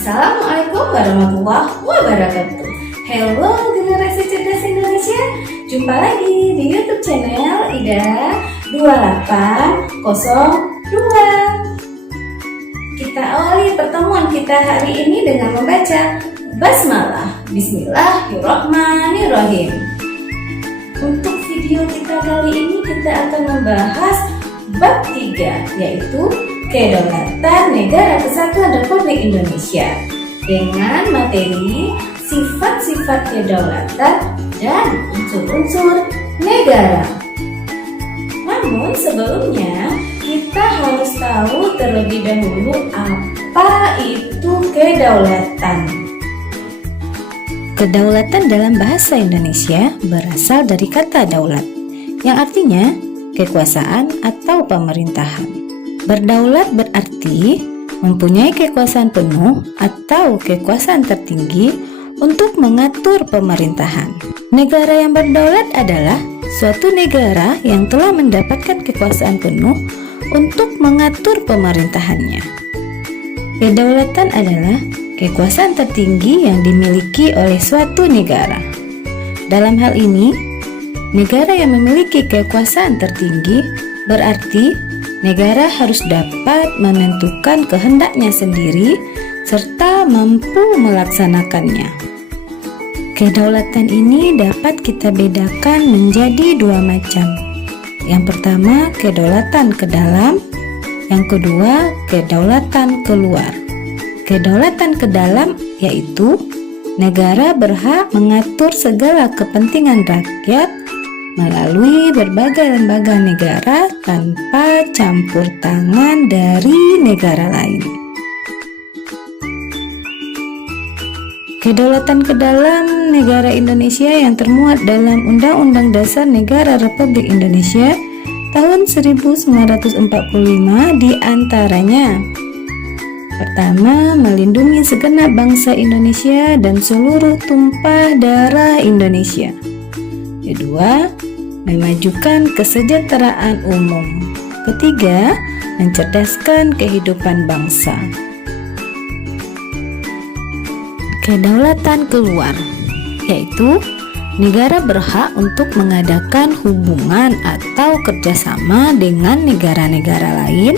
Assalamualaikum warahmatullahi wabarakatuh. Halo generasi cerdas Indonesia, jumpa lagi di YouTube channel Ida 2802. Kita awali pertemuan kita hari ini dengan membaca basmalah. Bismillahirrahmanirrahim. Untuk video kita kali ini kita akan membahas bab 3, yaitu Kedaulatan Negara Kesatuan Republik Indonesia dengan materi sifat-sifat kedaulatan dan unsur-unsur negara. Namun sebelumnya kita harus tahu terlebih dahulu apa itu kedaulatan. Kedaulatan dalam bahasa Indonesia berasal dari kata daulat, yang artinya kekuasaan atau pemerintahan. Berdaulat berarti mempunyai kekuasaan penuh atau kekuasaan tertinggi untuk mengatur pemerintahan. Negara yang berdaulat adalah suatu negara yang telah mendapatkan kekuasaan penuh untuk mengatur pemerintahannya. Kedaulatan adalah kekuasaan tertinggi yang dimiliki oleh suatu negara. Dalam hal ini, negara yang memiliki kekuasaan tertinggi berarti negara harus dapat menentukan kehendaknya sendiri serta mampu melaksanakannya. Kedaulatan ini dapat kita bedakan menjadi dua macam. Yang pertama, kedaulatan ke dalam. Yang kedua, kedaulatan keluar. Kedaulatan ke dalam yaitu negara berhak mengatur segala kepentingan rakyat melalui berbagai lembaga negara tanpa campur tangan dari negara lain. Kedaulatan ke dalam negara Indonesia yang termuat dalam Undang-Undang Dasar Negara Republik Indonesia tahun 1945 diantaranya: pertama, melindungi segenap bangsa Indonesia dan seluruh tumpah darah Indonesia. Kedua, memajukan kesejahteraan umum. Ketiga, mencerdaskan kehidupan bangsa. Kedaulatan keluar, yaitu negara berhak untuk mengadakan hubungan atau kerjasama dengan negara-negara lain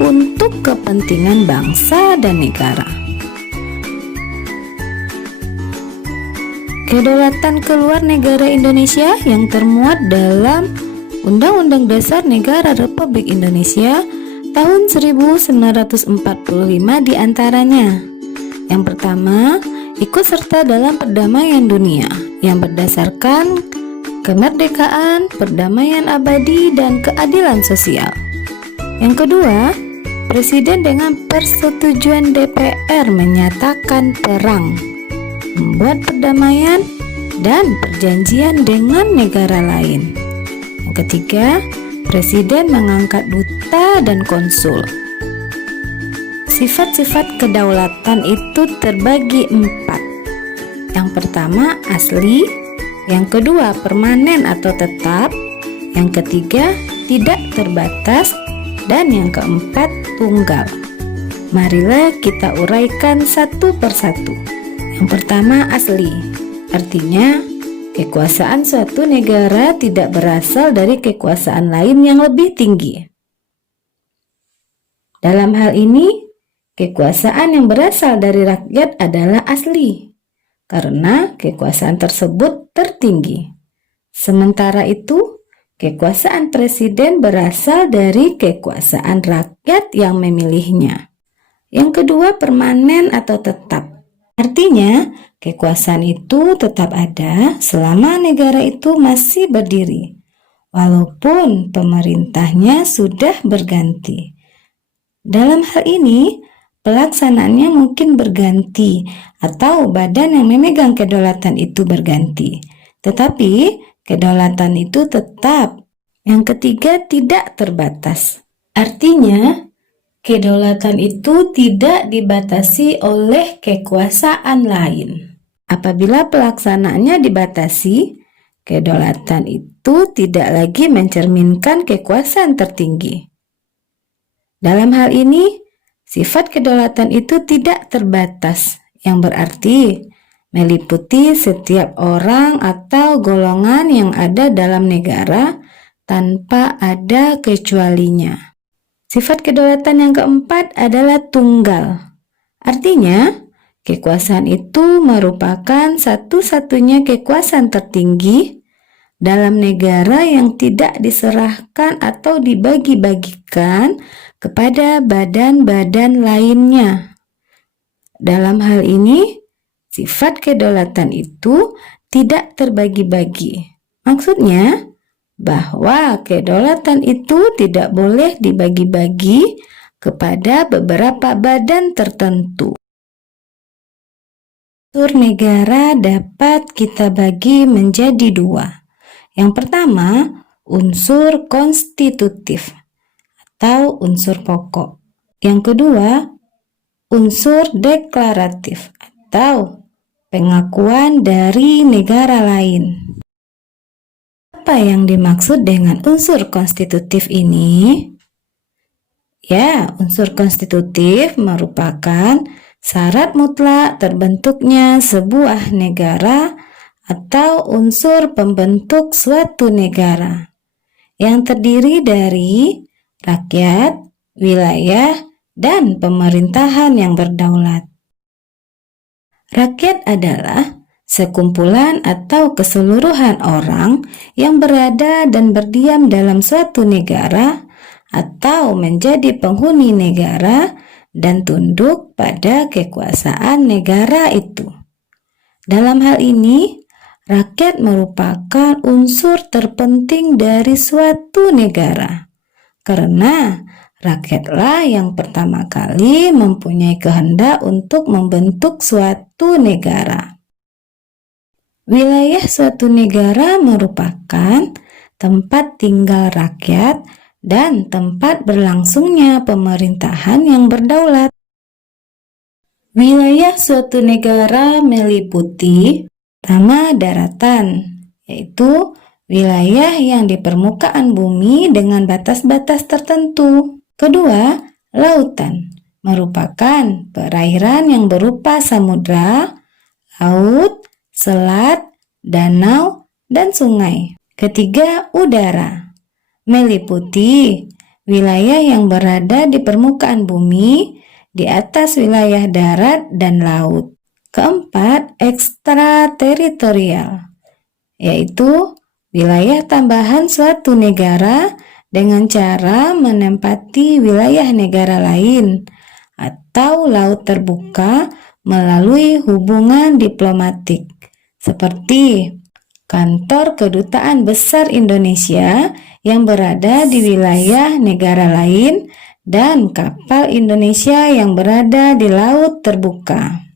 untuk kepentingan bangsa dan negara. Kedaulatan keluar negara Indonesia yang termuat dalam Undang-Undang Dasar Negara Republik Indonesia tahun 1945 diantaranya: yang pertama, ikut serta dalam perdamaian dunia yang berdasarkan kemerdekaan, perdamaian abadi, dan keadilan sosial. Yang kedua, Presiden dengan persetujuan DPR menyatakan perang, membuat perdamaian dan perjanjian dengan negara lain. Yang ketiga, Presiden mengangkat duta dan konsul. Sifat-sifat kedaulatan itu terbagi 4. Yang pertama, asli. Yang kedua, permanen atau tetap. Yang ketiga, tidak terbatas. Dan yang keempat, tunggal. Marilah kita uraikan satu persatu. Yang pertama, asli. Artinya, kekuasaan suatu negara tidak berasal dari kekuasaan lain yang lebih tinggi. Dalam hal ini, kekuasaan yang berasal dari rakyat adalah asli, karena kekuasaan tersebut tertinggi. Sementara itu, kekuasaan presiden berasal dari kekuasaan rakyat yang memilihnya. Yang kedua, permanen atau tetap. Artinya, kekuasaan itu tetap ada selama negara itu masih berdiri, walaupun pemerintahnya sudah berganti. Dalam hal ini, pelaksanaannya mungkin berganti atau badan yang memegang kedaulatan itu berganti, tetapi kedaulatan itu tetap. Yang ketiga, tidak terbatas. Artinya, kedaulatan itu tidak dibatasi oleh kekuasaan lain. Apabila pelaksanaannya dibatasi, kedaulatan itu tidak lagi mencerminkan kekuasaan tertinggi. Dalam hal ini, Sifat kedaulatan itu tidak terbatas, yang berarti meliputi setiap orang atau golongan yang ada dalam negara tanpa ada kecualinya. Sifat kedaulatan yang keempat adalah tunggal. Artinya, kekuasaan itu merupakan satu-satunya kekuasaan tertinggi dalam negara yang tidak diserahkan atau dibagi-bagikan kepada badan-badan lainnya. Dalam hal ini, sifat kedaulatan itu tidak terbagi-bagi. Maksudnya, bahwa kedaulatan itu tidak boleh dibagi-bagi kepada beberapa badan tertentu. Unsur negara dapat kita bagi menjadi dua. Yang pertama, unsur konstitutif atau unsur pokok. Yang kedua, unsur deklaratif atau pengakuan dari negara lain. Apa yang dimaksud dengan unsur konstitutif ini? Ya, unsur konstitutif merupakan syarat mutlak terbentuknya sebuah negara atau unsur pembentuk suatu negara yang terdiri dari rakyat, wilayah, dan pemerintahan yang berdaulat. Rakyat adalah sekumpulan atau keseluruhan orang yang berada dan berdiam dalam suatu negara atau menjadi penghuni negara dan tunduk pada kekuasaan negara itu. Dalam hal ini, rakyat merupakan unsur terpenting dari suatu negara, karena rakyatlah yang pertama kali mempunyai kehendak untuk membentuk suatu negara. Wilayah suatu negara merupakan tempat tinggal rakyat dan tempat berlangsungnya pemerintahan yang berdaulat. Wilayah suatu negara meliputi pertama daratan, yaitu wilayah yang di permukaan bumi dengan batas-batas tertentu. Kedua, lautan, merupakan perairan yang berupa samudra, laut, selat, danau, dan sungai. Ketiga, udara, meliputi wilayah yang berada di permukaan bumi, di atas wilayah darat dan laut. Keempat, ekstrateritorial, yaitu wilayah tambahan suatu negara dengan cara menempati wilayah negara lain atau laut terbuka melalui hubungan diplomatik, seperti kantor kedutaan besar Indonesia yang berada di wilayah negara lain dan kapal Indonesia yang berada di laut terbuka.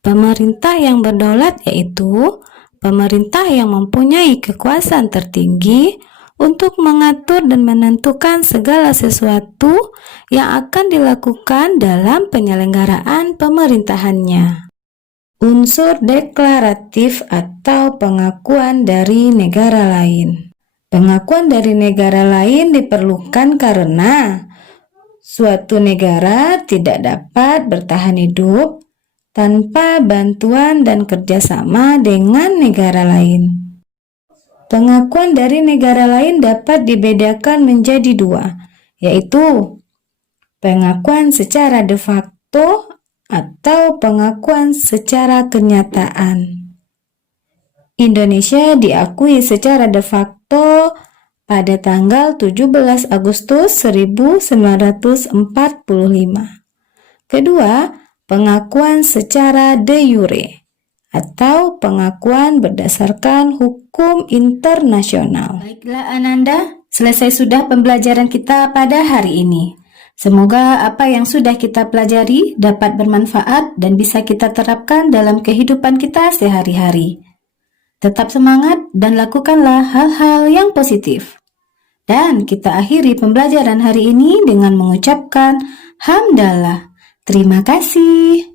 Pemerintah yang berdaulat yaitu pemerintah yang mempunyai kekuasaan tertinggi untuk mengatur dan menentukan segala sesuatu yang akan dilakukan dalam penyelenggaraan pemerintahannya. Unsur deklaratif atau pengakuan dari negara lain. Pengakuan dari negara lain diperlukan karena suatu negara tidak dapat bertahan hidup tanpa bantuan dan kerjasama dengan negara lain. Pengakuan dari negara lain dapat dibedakan menjadi dua, yaitu pengakuan secara de facto atau pengakuan secara kenyataan. Indonesia diakui secara de facto pada tanggal 17 Agustus 1945. Kedua, pengakuan secara de jure atau pengakuan berdasarkan hukum internasional. Baiklah Ananda, selesai sudah pembelajaran kita pada hari ini. Semoga apa yang sudah kita pelajari dapat bermanfaat dan bisa kita terapkan dalam kehidupan kita sehari-hari. Tetap semangat dan lakukanlah hal-hal yang positif. Dan kita akhiri pembelajaran hari ini dengan mengucapkan hamdalah. Terima kasih.